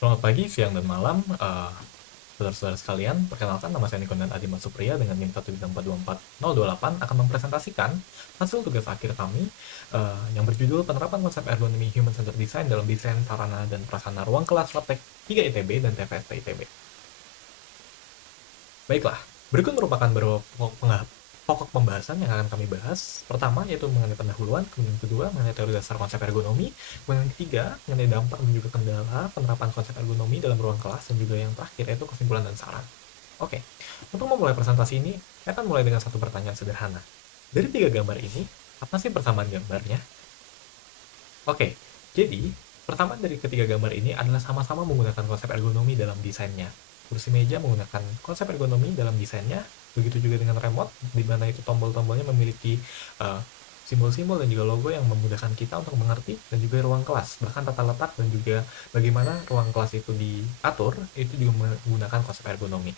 Selamat pagi, siang, dan malam, saudara-saudara sekalian. Perkenalkan, nama saya Nikonan Adi Supriya dengan NIM 1342028 akan mempresentasikan hasil tugas akhir kami yang berjudul Penerapan Konsep Ergonomi Human Centered Design dalam Desain Sarana dan Prasarana Ruang Kelas Labtek 3 ITB dan TVST ITB. Baiklah, berikut merupakan beberapa pokok pembahasan yang akan kami bahas. Pertama, yaitu mengenai pendahuluan, kemudian kedua, mengenai teori dasar konsep ergonomi, kemudian ketiga, mengenai dampak dan juga kendala penerapan konsep ergonomi dalam ruang kelas, dan juga yang terakhir, yaitu kesimpulan dan saran. Oke, untuk memulai presentasi ini, saya akan mulai dengan satu pertanyaan sederhana. Dari 3 gambar ini, apa sih persamaan gambarnya? Oke, jadi pertama dari ketiga gambar ini adalah sama-sama menggunakan konsep ergonomi dalam desainnya. Kursi meja menggunakan konsep ergonomi dalam desainnya, begitu juga dengan remote, di mana itu tombol-tombolnya memiliki simbol-simbol dan juga logo yang memudahkan kita untuk mengerti, dan juga ruang kelas, bahkan tata letak dan juga bagaimana ruang kelas itu diatur, itu juga menggunakan konsep ergonomi.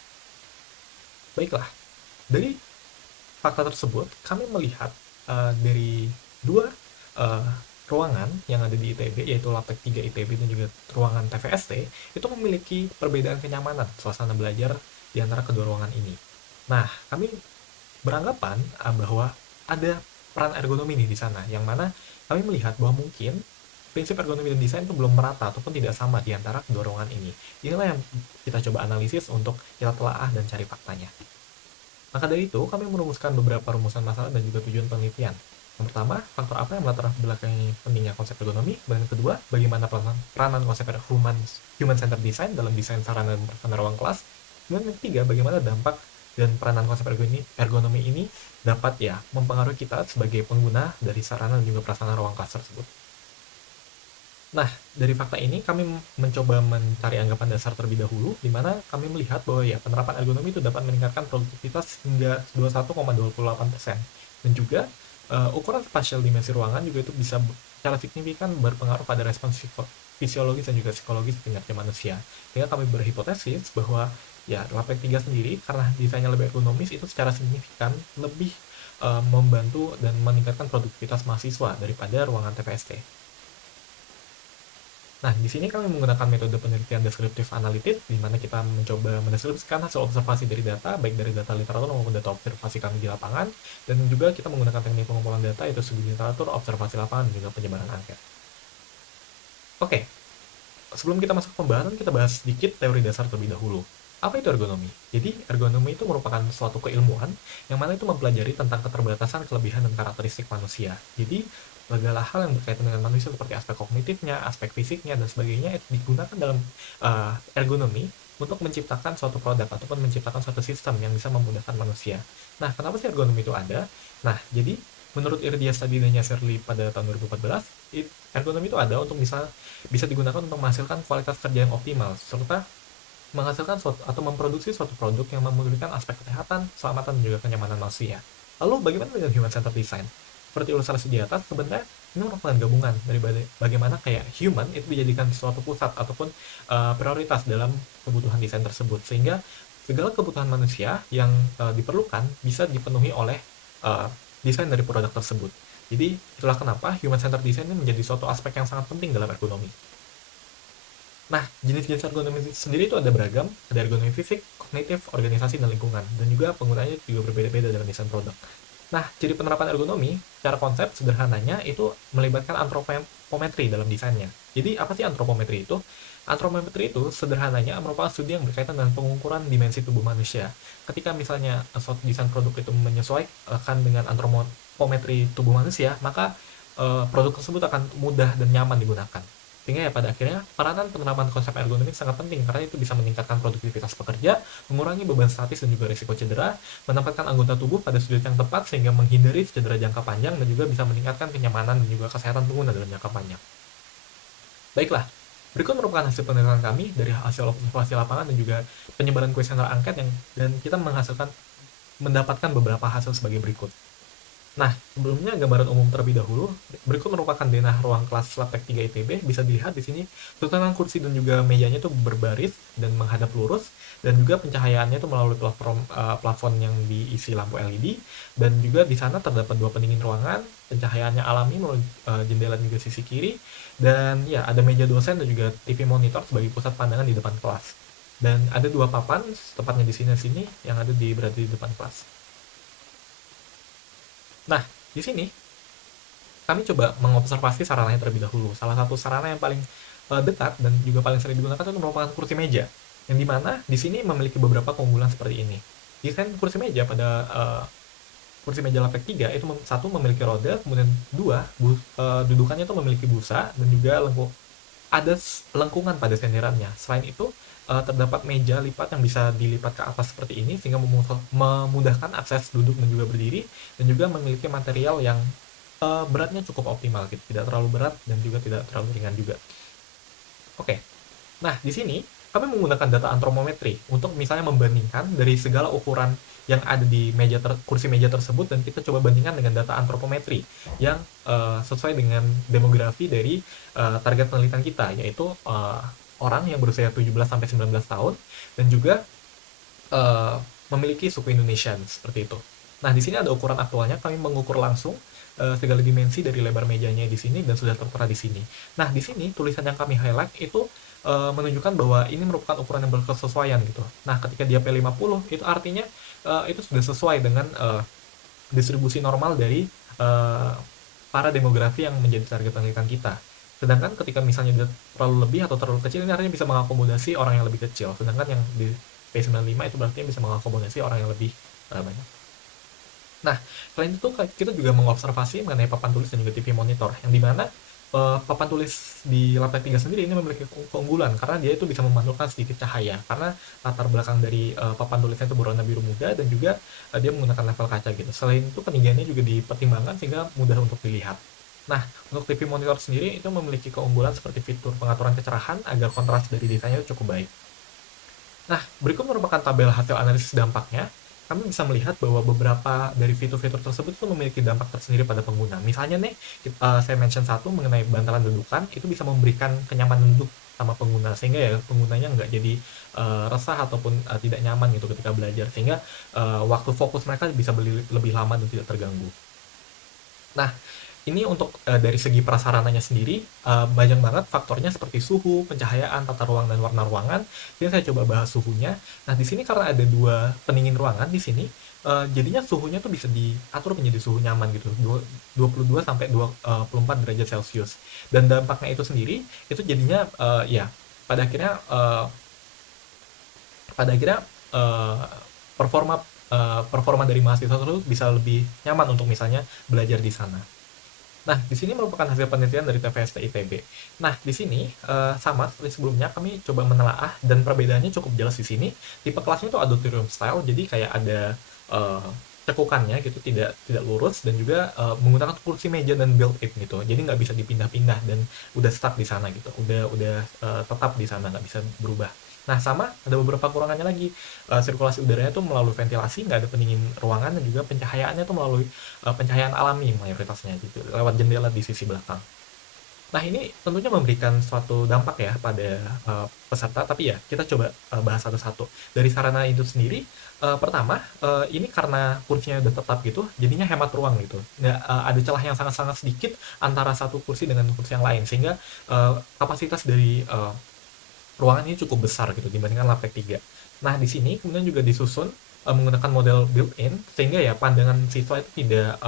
Baiklah, dari fakta tersebut, kami melihat dari dua uh, ruangan yang ada di ITB, yaitu Labtek 3 ITB dan juga ruangan TVST, itu memiliki perbedaan kenyamanan suasana belajar di antara kedua ruangan ini. Nah, kami beranggapan bahwa ada peran ergonomi nih di sana, yang mana kami melihat bahwa mungkin prinsip ergonomi dan desain itu belum merata ataupun tidak sama di antara kedua ruangan ini. Inilah yang kita coba analisis untuk kita telaah dan cari faktanya. Maka dari itu, kami merumuskan beberapa rumusan masalah dan juga tujuan penelitian. Yang pertama, faktor apa yang melatar belakangi pentingnya konsep ergonomi? Dan yang kedua, bagaimana peranan konsep human centered design dalam desain sarana dan prasarana ruang kelas? Dan yang ketiga, bagaimana dampak dan peranan konsep ergonomi ini dapat mempengaruhi kita sebagai pengguna dari sarana dan juga prasarana ruang kelas tersebut. Nah, dari fakta ini kami mencoba mencari anggapan dasar terlebih dahulu, di mana kami melihat bahwa penerapan ergonomi itu dapat meningkatkan produktivitas hingga 21,28%. Dan juga ukuran spasial dimensi ruangan juga itu bisa secara signifikan berpengaruh pada respons fisiologis dan juga psikologis kinerja manusia. Sehingga kami berhipotesis bahwa Labtek 3 sendiri, karena desainnya lebih ergonomis, itu secara signifikan lebih membantu dan meningkatkan produktivitas mahasiswa daripada ruangan TPST. Nah, di sini kami menggunakan metode penelitian deskriptif analitis, di mana kita mencoba mendeskripsikan hasil observasi dari data, baik dari data literatur maupun data observasi kami di lapangan, dan juga kita menggunakan teknik pengumpulan data, yaitu studi literatur, observasi lapangan, dan juga penyebaran angket. Oke, sebelum kita masuk ke pembahasan, kita bahas sedikit teori dasar terlebih dahulu. Apa itu ergonomi? Jadi, ergonomi itu merupakan suatu keilmuan yang mana itu mempelajari tentang keterbatasan, kelebihan, dan karakteristik manusia. Jadi, segala hal yang berkaitan dengan manusia seperti aspek kognitifnya, aspek fisiknya, dan sebagainya itu digunakan dalam ergonomi untuk menciptakan suatu produk ataupun menciptakan suatu sistem yang bisa memudahkan manusia. Nah, kenapa sih ergonomi itu ada? Nah, jadi menurut Irdia Study dan Yasserli pada tahun 2014, ergonomi itu ada untuk bisa digunakan untuk menghasilkan kualitas kerja yang optimal, serta menghasilkan atau memproduksi suatu produk yang memulihkan aspek kesehatan, keselamatan, dan juga kenyamanan manusia. Lalu bagaimana dengan human centered design? Seperti ilustrasi di atas, sebenarnya ini merupakan gabungan dari bagaimana kayak human itu dijadikan suatu pusat ataupun prioritas dalam kebutuhan desain tersebut, sehingga segala kebutuhan manusia yang diperlukan bisa dipenuhi oleh desain dari produk tersebut. Jadi itulah kenapa human centered design ini menjadi suatu aspek yang sangat penting dalam ergonomi. Nah, jenis-jenis ergonomi sendiri itu ada beragam, ada ergonomi fisik, kognitif, organisasi, dan lingkungan, dan juga penggunanya juga berbeda-beda dalam desain produk. Nah, jadi penerapan ergonomi, secara konsep sederhananya itu melibatkan antropometri dalam desainnya. Jadi, apa sih antropometri itu? Antropometri itu sederhananya merupakan studi yang berkaitan dengan pengukuran dimensi tubuh manusia. Ketika misalnya suatu desain produk itu menyesuaikan dengan antropometri tubuh manusia, maka produk tersebut akan mudah dan nyaman digunakan. Sehingga pada akhirnya peranan penerapan konsep ergonomi sangat penting karena itu bisa meningkatkan produktivitas pekerja, mengurangi beban statis dan juga risiko cedera, menempatkan anggota tubuh pada sudut yang tepat sehingga menghindari cedera jangka panjang dan juga bisa meningkatkan kenyamanan dan juga kesehatan pengguna dalam jangka panjang. Baiklah, berikut merupakan hasil penelitian kami dari hasil observasi lapangan dan juga penyebaran kuesioner angket dan kita mendapatkan beberapa hasil sebagai berikut. Nah, sebelumnya gambaran umum terlebih dahulu. Berikut merupakan denah ruang kelas Labtek 3 ITB. Bisa dilihat di sini turunan kursi dan juga mejanya itu berbaris dan menghadap lurus, dan juga pencahayaannya itu melalui plafon yang diisi lampu LED, dan juga di sana terdapat dua pendingin ruangan. Pencahayaannya alami melalui jendela juga sisi kiri, dan ya ada meja dosen dan juga TV monitor sebagai pusat pandangan di depan kelas. Dan ada dua papan, tepatnya di sini yang ada berada di depan kelas. Nah, di sini kami coba mengobservasi sarananya terlebih dahulu. Salah satu sarana yang paling dekat dan juga paling sering digunakan itu merupakan kursi meja, yang dimana di sini memiliki beberapa keunggulan seperti ini. Desain kursi meja pada kursi meja lapek 3 itu satu memiliki roda, kemudian dua dudukannya itu memiliki busa dan juga ada lengkungan pada senderannya. Selain itu terdapat meja lipat yang bisa dilipat ke atas seperti ini sehingga memudahkan akses duduk dan juga berdiri, dan juga memiliki material yang beratnya cukup optimal gitu, tidak terlalu berat dan juga tidak terlalu ringan juga. Oke. Nah, di sini kami menggunakan data antropometri untuk misalnya membandingkan dari segala ukuran yang ada di kursi meja tersebut, dan kita coba bandingkan dengan data antropometri yang sesuai dengan demografi dari target penelitian kita, yaitu orang yang berusia 17 sampai 19 tahun dan juga uh, memiliki suku Indonesian seperti itu. Nah, di sini ada ukuran aktualnya. Kami mengukur langsung segala dimensi dari lebar mejanya di sini dan sudah tertera di sini. Nah, di sini tulisan yang kami highlight itu menunjukkan bahwa ini merupakan ukuran yang berkesesuaian gitu. Nah, ketika dia P50 itu artinya itu sudah sesuai dengan distribusi normal dari para demografi yang menjadi target penelitian kita. Sedangkan ketika misalnya dia terlalu lebih atau terlalu kecil, ini artinya bisa mengakomodasi orang yang lebih kecil. Sedangkan yang di P95 itu berarti bisa mengakomodasi orang yang lebih banyak. Nah, selain itu kita juga mengobservasi mengenai papan tulis dan juga TV monitor, yang dimana papan tulis di laptop 3 sendiri ini memiliki keunggulan karena dia itu bisa memantulkan sedikit cahaya, karena latar belakang dari papan tulisnya itu berwarna biru muda dan juga dia menggunakan level kaca gitu. Selain itu peninggiannya juga dipertimbangkan sehingga mudah untuk dilihat. Nah, untuk TV monitor sendiri itu memiliki keunggulan seperti fitur pengaturan kecerahan agar kontras dari desainnya itu cukup baik. Nah, berikut merupakan tabel hasil analisis dampaknya. Kami bisa melihat bahwa beberapa dari fitur-fitur tersebut itu memiliki dampak tersendiri pada pengguna. Misalnya nih, saya mention satu mengenai bantalan dudukan, itu bisa memberikan kenyamanan duduk sama pengguna, sehingga ya penggunanya nggak jadi resah ataupun tidak nyaman gitu ketika belajar, sehingga waktu fokus mereka bisa lebih lama dan tidak terganggu. Nah, ini untuk dari segi prasarananya sendiri banyak banget faktornya seperti suhu, pencahayaan, tata ruang, dan warna ruangan. Jadi saya coba bahas suhunya. Nah, di sini karena ada dua pendingin ruangan di sini, jadinya suhunya tuh bisa diatur menjadi suhu nyaman gitu, 22 sampai 24 derajat Celcius. Dan dampaknya itu sendiri itu jadinya ya pada akhirnya uh, performa performa dari mahasiswa tersebut bisa lebih nyaman untuk misalnya belajar di sana. Nah, di sini merupakan hasil penelitian dari TVST ITB. Nah, di sini sama seperti sebelumnya, kami coba menelaah dan perbedaannya cukup jelas di sini. Tipe kelasnya itu auditorium style, jadi kayak ada cekukannya gitu, tidak lurus, dan juga menggunakan kursi meja dan built-in gitu. Jadi nggak bisa dipindah-pindah dan udah stuck di sana gitu. Udah tetap di sana, nggak bisa berubah. Nah, sama ada beberapa kurangannya lagi. Sirkulasi udaranya tuh melalui ventilasi, nggak ada pendingin ruangan, dan juga pencahayaannya tuh melalui pencahayaan alami mayoritasnya gitu, lewat jendela di sisi belakang. Nah, ini tentunya memberikan suatu dampak ya pada peserta, tapi ya kita coba bahas satu-satu. Dari sarana itu sendiri, pertama, ini karena kursinya udah tetap gitu, jadinya hemat ruang gitu. Nggak ada celah yang sangat-sangat sedikit antara satu kursi dengan kursi yang lain, sehingga kapasitas dari ruangan ini cukup besar gitu dibandingkan laptop 3. Nah, di sini kemudian juga disusun menggunakan model built-in, sehingga ya pandangan siswa itu tidak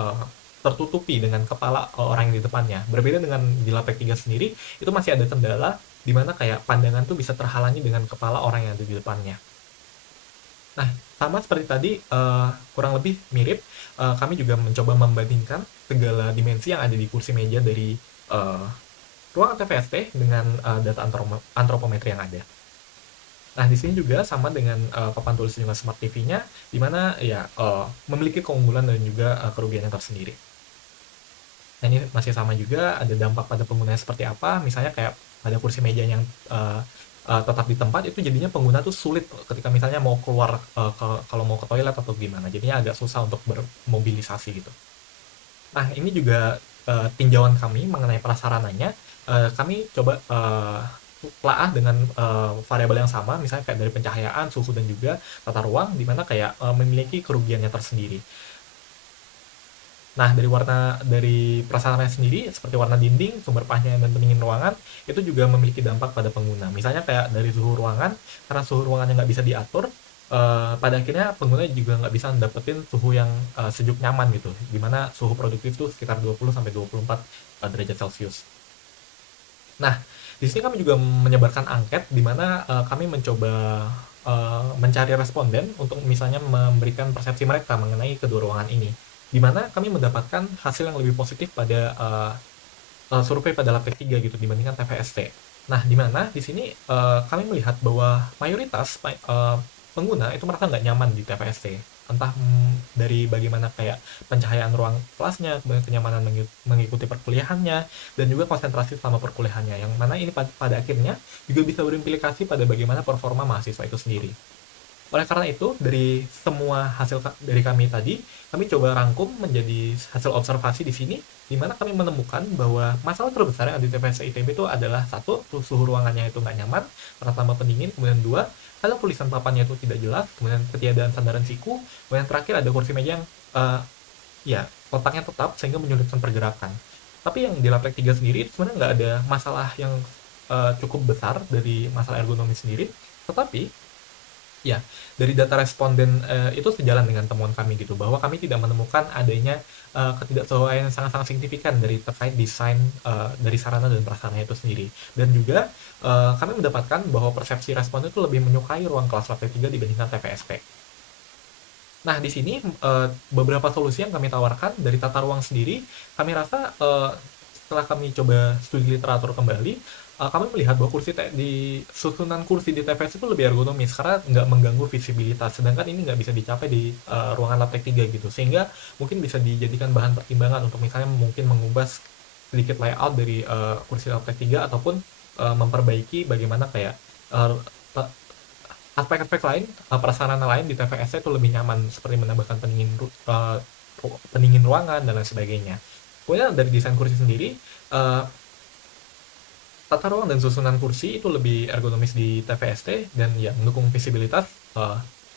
tertutupi dengan kepala orang yang di depannya. Berbeda dengan di laptop 3 sendiri, itu masih ada kendala di mana kayak pandangan tuh bisa terhalangi dengan kepala orang yang ada di depannya. Nah, sama seperti tadi, kurang lebih mirip, kami juga mencoba membandingkan segala dimensi yang ada di kursi meja dari ruangan TVST dengan data antropometri yang ada. Nah, di sini juga sama dengan papan tulis dengan Smart TV-nya, di mana ya memiliki keunggulan dan juga kerugian yang tersendiri. Nah, ini masih sama juga, ada dampak pada penggunanya seperti apa, misalnya kayak pada kursi meja yang tetap di tempat, itu jadinya pengguna tuh sulit ketika misalnya mau keluar kalau mau ke toilet atau gimana, jadinya agak susah untuk bermobilisasi gitu. Nah, ini juga tinjauan kami mengenai prasarananya. Kami coba telaah dengan variabel yang sama, misalnya kayak dari pencahayaan, suhu, dan juga tata ruang, di mana kayak memiliki kerugiannya tersendiri. Nah, dari prasarannya sendiri, seperti warna dinding, sumber panjang, dan pendingin ruangan, itu juga memiliki dampak pada pengguna. Misalnya kayak dari suhu ruangan, karena suhu ruangannya nggak bisa diatur, pada akhirnya pengguna juga nggak bisa dapetin suhu yang sejuk nyaman gitu, dimana suhu produktif itu sekitar 20-24 derajat Celcius. Nah, di sini kami juga menyebarkan angket, di mana kami mencoba mencari responden untuk misalnya memberikan persepsi mereka mengenai kedua ruangan ini, di mana kami mendapatkan hasil yang lebih positif pada survei pada Labtech 3 gitu dibandingkan TVST. Nah, di mana di sini kami melihat bahwa mayoritas pengguna itu merasa nggak nyaman di TVST. Entah dari bagaimana kayak pencahayaan ruang kelasnya, kemudian kenyamanan mengikuti perkuliahannya, dan juga konsentrasi selama perkuliahannya. Yang mana ini pada akhirnya juga bisa berimplikasi pada bagaimana performa mahasiswa itu sendiri. Oleh karena itu, dari semua hasil dari kami tadi, kami coba rangkum menjadi hasil observasi di sini, di mana kami menemukan bahwa masalah terbesar yang ada di TPS ITB itu adalah satu, suhu ruangannya itu nggak nyaman, karena tambah pendingin, kemudian dua, kalau tulisan papannya itu tidak jelas, kemudian ketiadaan sandaran siku, kemudian terakhir ada kursi meja yang ya letaknya tetap sehingga menyulitkan pergerakan. Tapi yang di Labtech 3 sendiri sebenarnya nggak ada masalah yang cukup besar dari masalah ergonomi sendiri, tetapi ya, dari data responden itu sejalan dengan temuan kami gitu, bahwa kami tidak menemukan adanya ketidaksesuaian yang sangat-sangat signifikan dari terkait desain dari sarana dan prasarana itu sendiri. Dan juga kami mendapatkan bahwa persepsi responden itu lebih menyukai ruang kelas Labtech 3 dibandingkan TVSP. Nah, di sini beberapa solusi yang kami tawarkan dari tata ruang sendiri, kami rasa setelah kami coba studi literatur kembali, kami melihat bahwa di susunan kursi di TVS itu lebih ergonomis karena nggak mengganggu visibilitas, sedangkan ini nggak bisa dicapai di ruangan Labtech 3 gitu, sehingga mungkin bisa dijadikan bahan pertimbangan untuk misalnya mungkin mengubah sedikit layout dari kursi Labtech 3 ataupun memperbaiki bagaimana kayak aspek-aspek lain, prasarana lain di TVS itu lebih nyaman, seperti menambahkan pendingin ruangan dan lain sebagainya. Kemudian dari desain kursi sendiri, tata ruang dan susunan kursi itu lebih ergonomis di TVST dan ya mendukung visibilitas,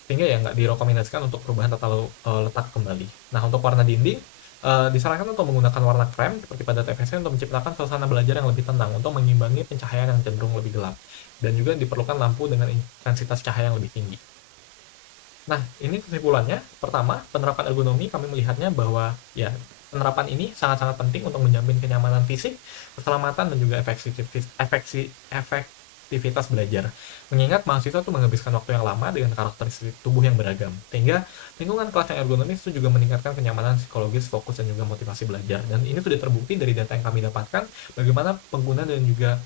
sehingga ya nggak direkomendasikan untuk perubahan tata letak kembali. Nah, untuk warna dinding, disarankan untuk menggunakan warna krem seperti pada TVST untuk menciptakan suasana belajar yang lebih tenang untuk mengimbangi pencahayaan yang cenderung lebih gelap. Dan juga diperlukan lampu dengan intensitas cahaya yang lebih tinggi. Nah, ini kesimpulannya. Pertama, penerapan ergonomi kami melihatnya bahwa ya penerapan ini sangat-sangat penting untuk menjamin kenyamanan fisik, keselamatan, dan juga efektivitas belajar. Mengingat mahasiswa itu menghabiskan waktu yang lama dengan karakteristik tubuh yang beragam, sehingga lingkungan kelas yang ergonomis itu juga meningkatkan kenyamanan psikologis, fokus, dan juga motivasi belajar. Dan ini sudah terbukti dari data yang kami dapatkan, bagaimana pengguna dan juga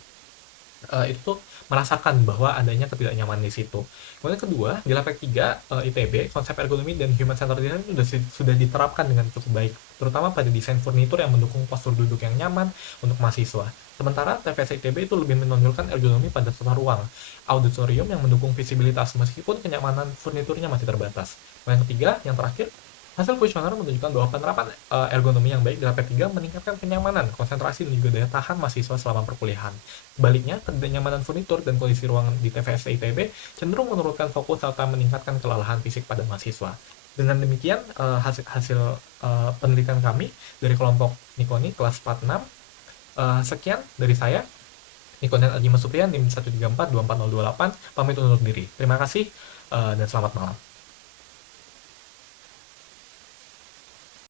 itu merasakan bahwa adanya ketidaknyamanan di situ. Kemudian kedua, di Labtech 3 ITB, konsep ergonomi dan human centered design sudah diterapkan dengan cukup baik, terutama pada desain furnitur yang mendukung postur duduk yang nyaman untuk mahasiswa. Sementara TVS ITB itu lebih menonjolkan ergonomi pada tata ruang, auditorium yang mendukung visibilitas meskipun kenyamanan furniturnya masih terbatas. Yang ketiga, yang terakhir, hasil kuesioner menunjukkan bahwa penerapan ergonomi yang baik di Labtech 3 meningkatkan kenyamanan, konsentrasi, dan juga daya tahan mahasiswa selama perkuliahan. Sebaliknya, ketidaknyamanan furnitur dan kondisi ruangan di TVS ITB cenderung menurunkan fokus serta meningkatkan kelelahan fisik pada mahasiswa. Dengan demikian, hasil penelitian kami dari kelompok Nikoni kelas 46. Sekian dari saya, Nikoni Aji Mas Supriyan, NIM 134240028, pamit undur diri. Terima kasih dan selamat malam.